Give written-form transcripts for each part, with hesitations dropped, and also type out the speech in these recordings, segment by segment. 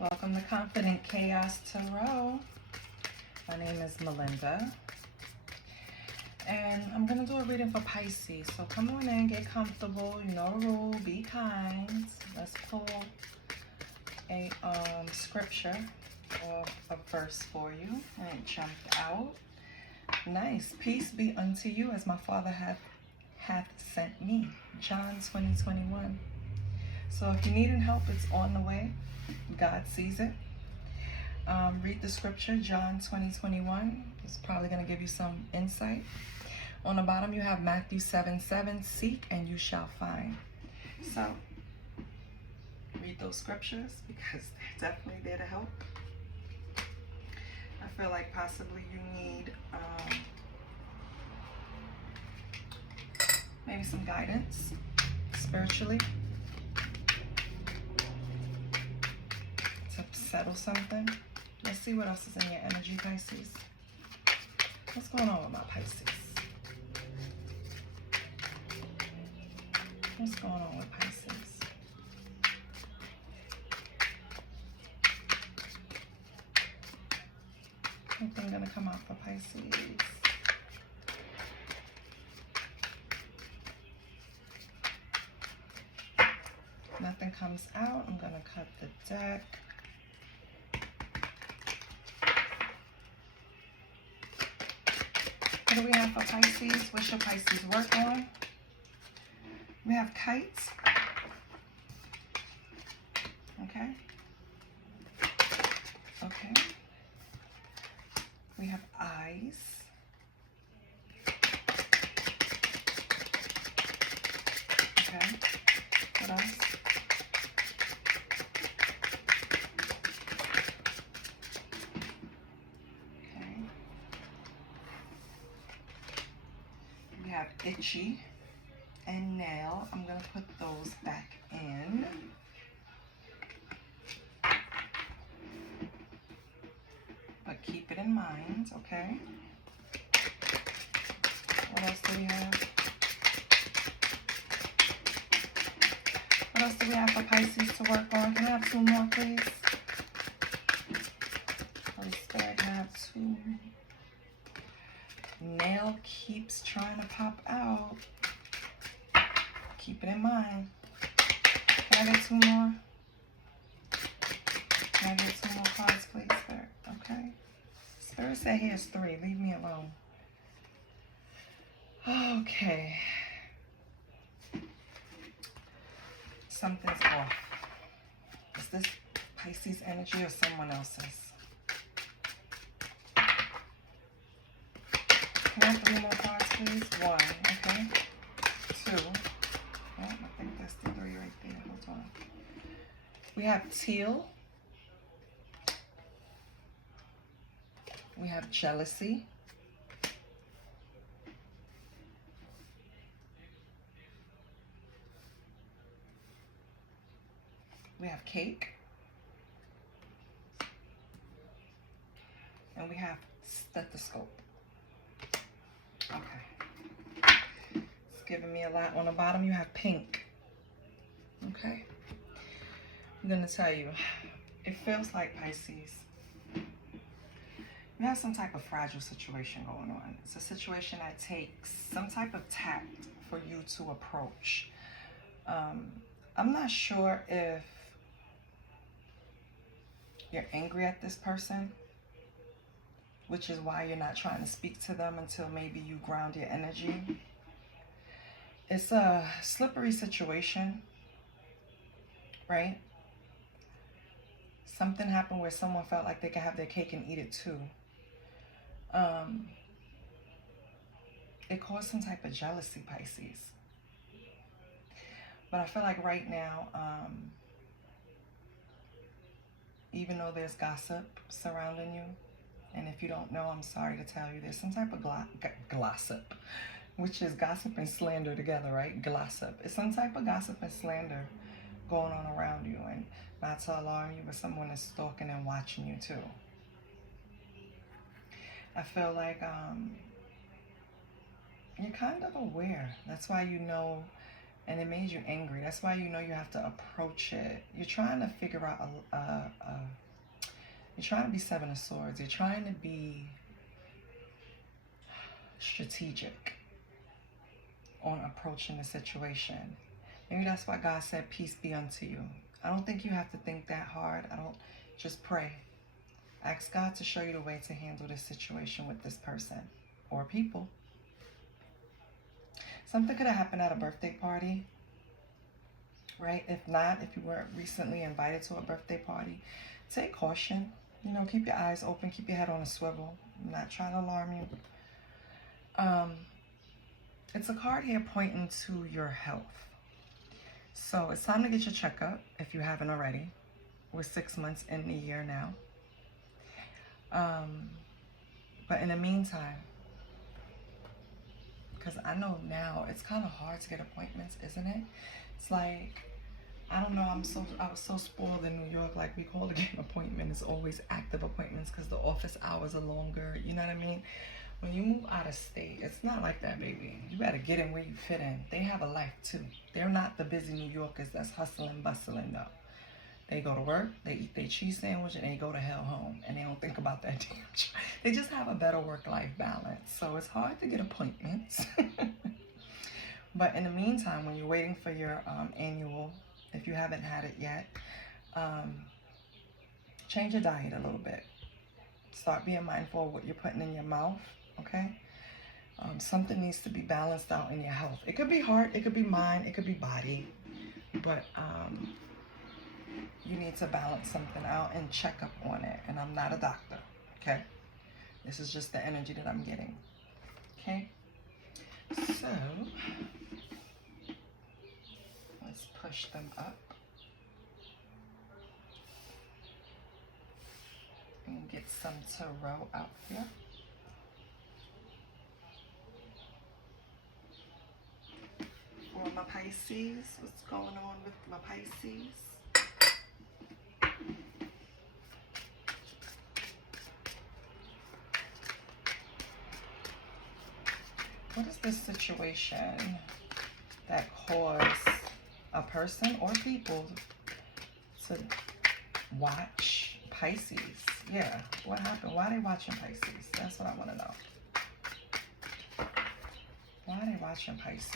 Welcome to Confident Chaos Tarot. My name is Melinda. And I'm going to do a reading for Pisces. So come on in, get comfortable. You know the rule, be kind. Let's pull a scripture or a verse for you. And it jumped out. Nice. Peace be unto you as my Father hath sent me. John 20:21. So if you need help, it's on the way. God sees it. Read the scripture, John 20:21. It's probably going to give you some insight. On the bottom, you have Matthew 7:7. Seek and you shall find. So read those scriptures because they're definitely there to help. I feel like possibly you need maybe some guidance spiritually to settle something. Let's see what else is in your energy, Pisces. What's going on with my Pisces? What's going on with Pisces? Anything gonna come out for Pisces? Nothing comes out. I'm gonna cut the deck. What do we have for Pisces? What's your Pisces work on? We have kites. Okay. Okay. We have eyes. Okay. What else? Okay. We have itchy and nail. I'm going to put those back in. But keep it in mind, okay? What else do we have? What else do we have for Pisces to work on? Can I have two more, please? Holy Spirit, can I have two? Nail keeps trying to pop out. Keep it in mind. Can I get two more? Can I get two more cards, please, Spirit? Okay. Spirit said here's three. Leave me alone. Okay. Something's off. Is this Pisces energy or someone else's? Can I have three more cards, please? One. Okay. Two. Yeah, I think that's the three right there. Hold on. We have teal. We have jealousy. We have cake. And we have stethoscope. Okay. It's giving me a lot. On the bottom, you have pink. Okay. I'm going to tell you, it feels like Pisces. You have some type of fragile situation going on. It's a situation that takes some type of tact for you to approach. I'm not sure if you're angry at this person, which is why you're not trying to speak to them until maybe you ground your energy. It's a slippery situation, right? Something happened where someone felt like they could have their cake and eat it too. It caused some type of jealousy, Pisces. But I feel like right now, even though there's gossip surrounding you, and if you don't know, I'm sorry to tell you, there's some type of gossip, which is gossip and slander together, right? Gossip. It's some type of gossip and slander going on around you, and not to alarm you, but someone is stalking and watching you too. I feel like you're kind of aware. That's why you know and it made you angry. That's why you know you have to approach it. You're trying to figure out you're trying to be Seven of Swords. You're trying to be strategic on approaching the situation. Maybe that's why God said, peace be unto you. I don't think you have to think that hard. Just pray. Ask God to show you the way to handle this situation with this person or people. Something could have happened at a birthday party, right? If not, if you were recently invited to a birthday party, take caution. You know, keep your eyes open, keep your head on a swivel. I'm not trying to alarm you. It's a card here pointing to your health. So it's time to get your checkup if you haven't already. We're 6 months in the year now. But in the meantime, because I know now it's kind of hard to get appointments, isn't it? It's like, I don't know, I was so spoiled in New York. Like, we call to get an appointment, it's always active appointments because the office hours are longer. You know what I mean? When you move out of state, it's not like that, baby. You gotta get in where you fit in. They have a life too. They're not the busy New Yorkers that's hustling, bustling, though. They go to work, they eat their cheese sandwich, and they go to hell home. And they don't think about that damn shit. They just have a better work-life balance. So it's hard to get appointments. But in the meantime, when you're waiting for your annual, if you haven't had it yet, change your diet a little bit. Start being mindful of what you're putting in your mouth, okay? Something needs to be balanced out in your health. It could be heart, it could be mind, it could be body, but you need to balance something out and check up on it. And I'm not a doctor, okay? This is just the energy that I'm getting, okay? So, let's push them up. And get some tarot out here. For my Pisces, what's going on with my Pisces? What is this situation that caused a person or people to watch Pisces? Yeah, what happened? Why are they watching Pisces? That's what I want to know. Why are they watching Pisces?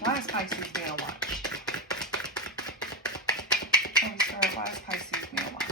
Why is Pisces being watched? Holy Spirit, why is Pisces being watched?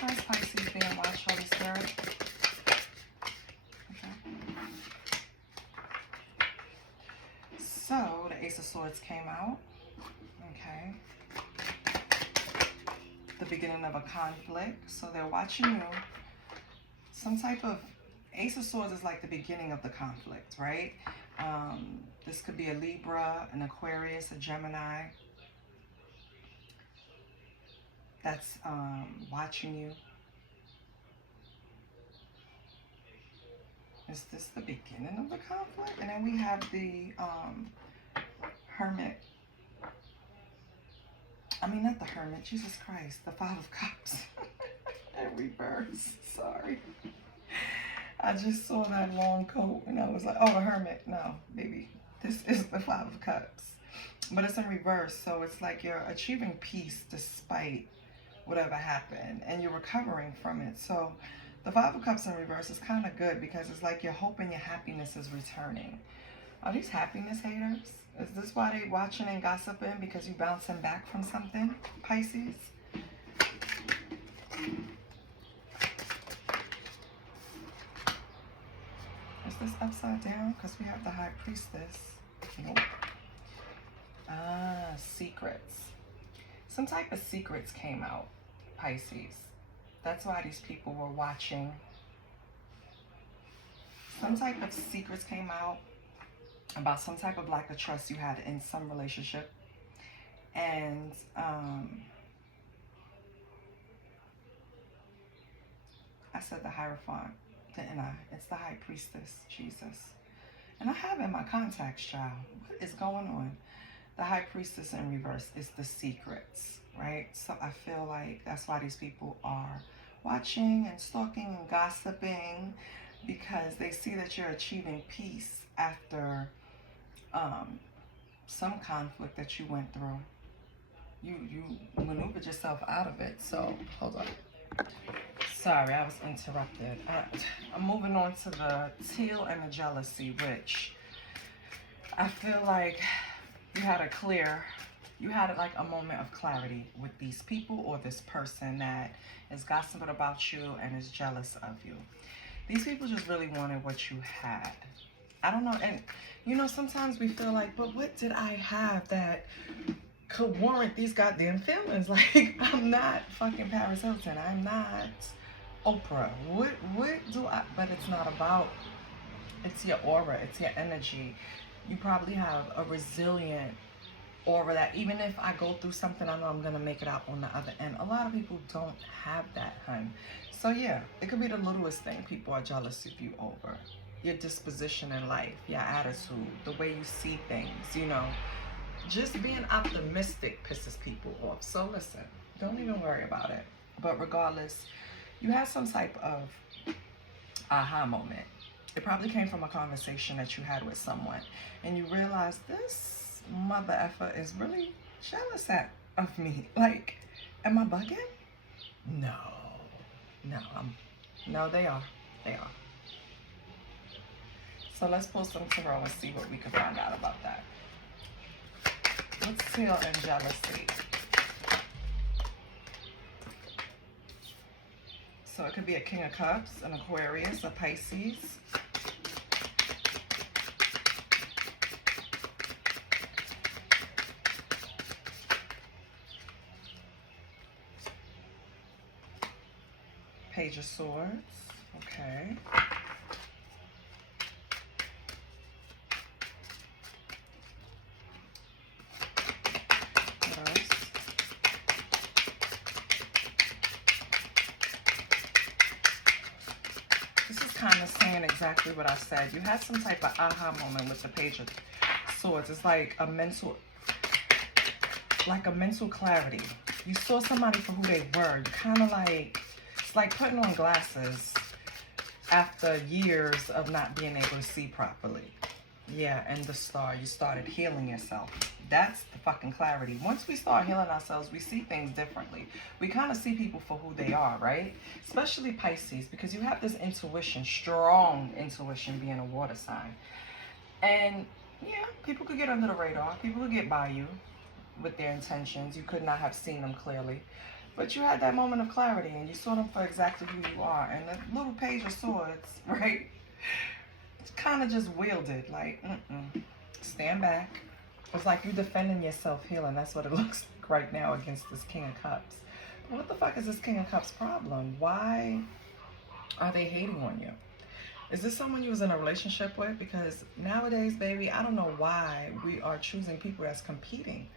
Why is Pisces being watched, Holy Spirit? Okay. So, the Ace of Swords came out. Okay. The beginning of a conflict. So they're watching you. Some type of Ace of Swords is like the beginning of the conflict, right? This could be a Libra, an Aquarius, a Gemini that's watching you. Is this the beginning of the conflict? And then we have the Hermit. I mean, not the Hermit, Jesus Christ, the Five of Cups. In reverse, sorry. I just saw that long coat and I was like, oh, a Hermit. No, baby, this is the Five of Cups. But it's in reverse, so it's like you're achieving peace despite whatever happened and you're recovering from it. So the Five of Cups in reverse is kind of good because it's like you're hoping your happiness is returning. Are these happiness haters? Is this why they watching and gossiping? Because you bouncing back from something, Pisces? Is this upside down? Because we have the High Priestess. Nope. Ah, secrets. Some type of secrets came out, Pisces. That's why these people were watching. Some type of secrets came out about some type of lack of trust you had in some relationship. And I said the Hierophant, didn't I? It's the High Priestess, Jesus. And I have in my contacts, child. What is going on? The High Priestess in reverse is the secrets, right? So I feel like that's why these people are watching and stalking and gossiping, because they see that you're achieving peace after some conflict that you went through. You maneuvered yourself out of it. So hold on. Sorry, I was interrupted. I'm moving on to the teal and the jealousy, which I feel like you had like a moment of clarity with these people or this person that is gossiping about you and is jealous of you. These people just really wanted what you had. I don't know. And, you know, sometimes we feel like, but what did I have that could warrant these goddamn feelings? Like, I'm not fucking Paris Hilton. I'm not Oprah. What do I? But it's not about, it's your aura. It's your energy. You probably have a resilient aura that even if I go through something, I know I'm going to make it out on the other end. A lot of people don't have that, hun. So yeah, it could be the littlest thing people are jealous of you over. Your disposition in life, your attitude, the way you see things, you know. Just being optimistic pisses people off. So listen, don't even worry about it. But regardless, you had some type of aha moment. It probably came from a conversation that you had with someone, and you realized this mother effer is really jealous of me. Like, am I bugging? No, they are. So let's pull some tarot and see what we can find out about that. What's teal and jealousy? So it could be a King of Cups, an Aquarius, a Pisces. Page of Swords. Okay. What else? This is kind of saying exactly what I said. You had some type of aha moment with the Page of Swords. It's like a mental clarity. You saw somebody for who they were. You kind of like, it's like putting on glasses after years of not being able to see properly. Yeah, and the Star, you started healing yourself. That's the fucking clarity. Once we start healing ourselves, we see things differently. We kind of see people for who they are, right? Especially Pisces, because you have this intuition, strong intuition, being a water sign. And yeah, people could get under the radar. People could get by you with their intentions. You could not have seen them clearly. But you had that moment of clarity, and you saw them for exactly who you are. And the little Page of Swords, right? It's kind of just wielded, like, stand back. It's like you defending yourself, healing. That's what it looks like right now against this King of Cups. But what the fuck is this King of Cups problem? Why are they hating on you? Is this someone you was in a relationship with? Because nowadays, baby, I don't know why we are choosing people that's competing.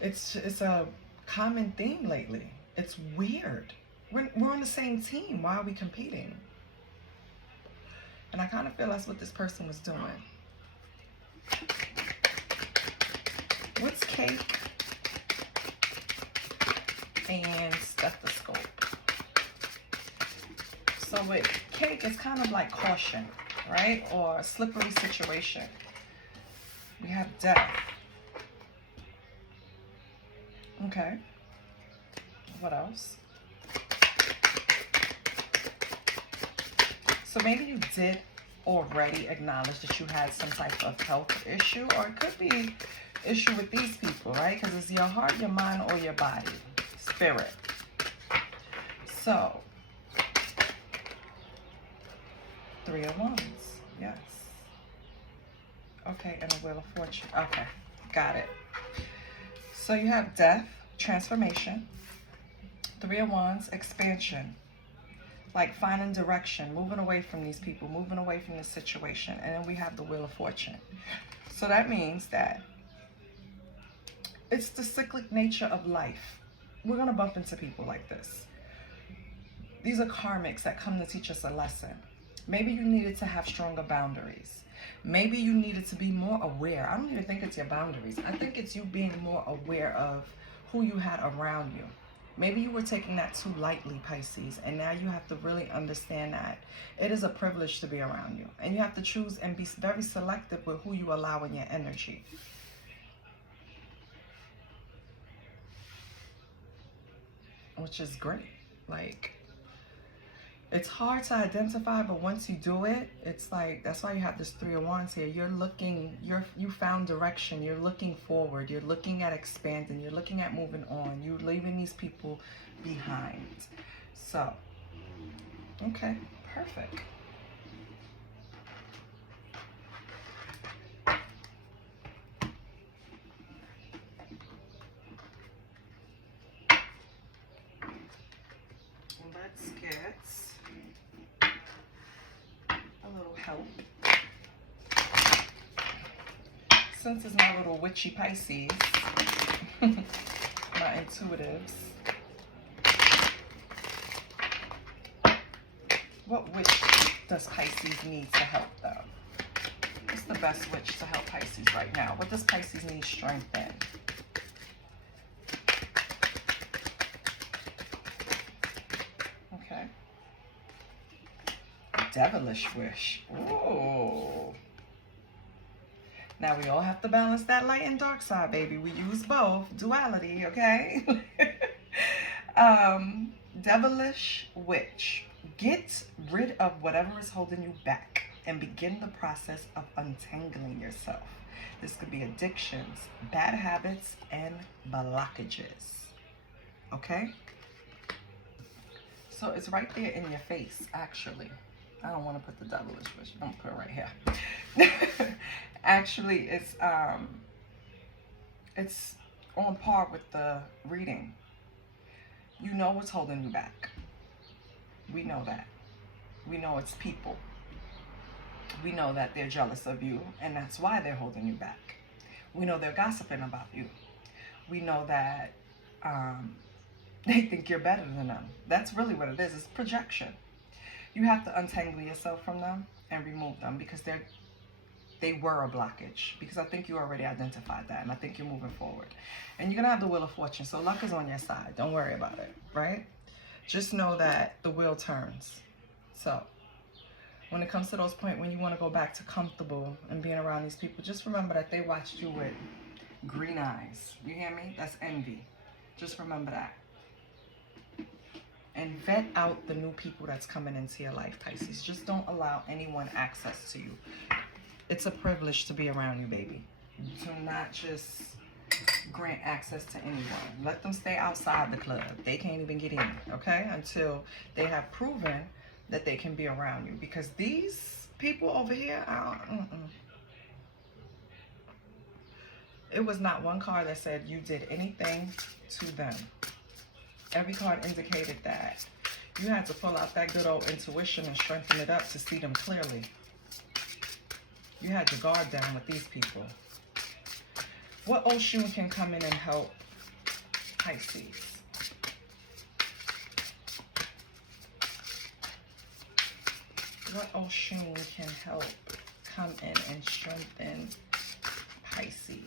It's a common theme lately. It's weird. We're on the same team. Why are we competing? And I kind of feel that's what this person was doing. What's cake and stethoscope? So with cake, it's kind of like caution, right? Or a slippery situation. We have death. Okay. What else? So maybe you did already acknowledge that you had some type of health issue, or it could be issue with these people, right? Because it's your heart, your mind, or your body, spirit. So, 3 of Wands, yes. Okay, and a Wheel of Fortune. Okay, got it. So you have death, transformation. 3 of Wands, expansion. Like finding direction, moving away from these people, moving away from this situation. And then we have the Wheel of Fortune. So that means that it's the cyclic nature of life. We're going to bump into people like this. These are karmics that come to teach us a lesson. Maybe you needed to have stronger boundaries. Maybe you needed to be more aware. I don't even think it's your boundaries. I think it's you being more aware of who you had around you. Maybe you were taking that too lightly, Pisces, and now you have to really understand that it is a privilege to be around you. And you have to choose and be very selective with who you allow in your energy. Which is great. Like, it's hard to identify, but once you do it, it's like, that's why you have this Three of Wands here. You're looking, you found direction. You're looking forward. You're looking at expanding. You're looking at moving on. You're leaving these people behind. So, okay, perfect. Let's get a little help. Since it's my little witchy Pisces, my intuitives, what witch does Pisces need to help though? What's the best witch to help Pisces right now? What does Pisces need strength in? Okay. Devilish wish. Ooh. Now we all have to balance that light and dark side, baby. We use both. Duality, okay? Devilish witch. Get rid of whatever is holding you back and begin the process of untangling yourself. This could be addictions, bad habits, and blockages. Okay? So it's right there in your face, actually. I don't want to put the devilish wish. I'm going to put it right here. Actually, it's on par with the reading. You know what's holding you back. We know that. We know it's people. We know that they're jealous of you, and that's why they're holding you back. We know they're gossiping about you. We know that they think you're better than them. That's really what it is. It's projection. You have to untangle yourself from them and remove them because they were a blockage. Because I think you already identified that, and I think you're moving forward. And you're going to have the Wheel of Fortune, so luck is on your side. Don't worry about it, right? Just know that the wheel turns. So when it comes to those points when you want to go back to comfortable and being around these people, just remember that they watched you with green eyes. You hear me? That's envy. Just remember that. And vet out the new people that's coming into your life, Pisces. Just don't allow anyone access to you. It's a privilege to be around you, baby. Do not just grant access to anyone. Let them stay outside the club. They can't even get in, okay? Until they have proven that they can be around you. Because these people over here, it was not one card that said you did anything to them. Every card indicated that you had to pull out that good old intuition and strengthen it up to see them clearly. You had your guard down with these people. What Oshun can come in and help Pisces? What Oshun can help come in and strengthen Pisces?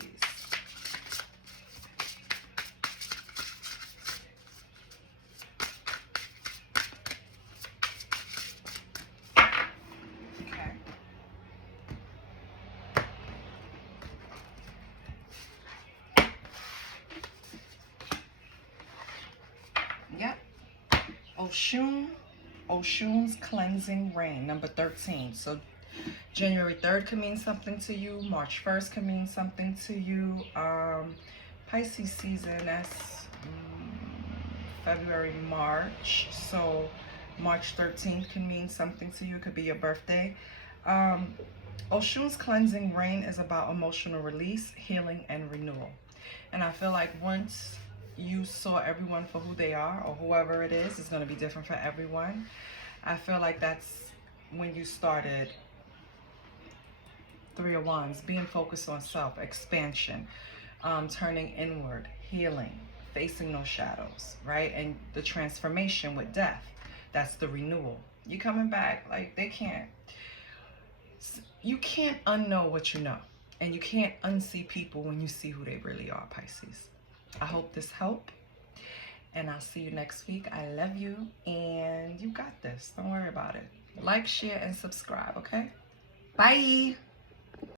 Yep. Oshun's cleansing rain, number 13. So January 3rd can mean something to you. March 1st can mean something to you. Pisces season, that's February, March. So March 13th can mean something to you. It could be your birthday. Oshun's cleansing rain is about emotional release, healing, and renewal. And I feel like once you saw everyone for who they are, or whoever it is, it's going to be different for everyone. I feel like that's when you started Three of Wands, being focused on self, expansion, turning inward, healing, facing those shadows, right? And the transformation with death, that's the renewal. You're coming back. Like, they can't. You can't unknow what you know. And you can't unsee people when you see who they really are, Pisces. I hope this helped. And I'll see you next week. I love you. And you got this. Don't worry about it. Like, share, and subscribe, okay? Bye.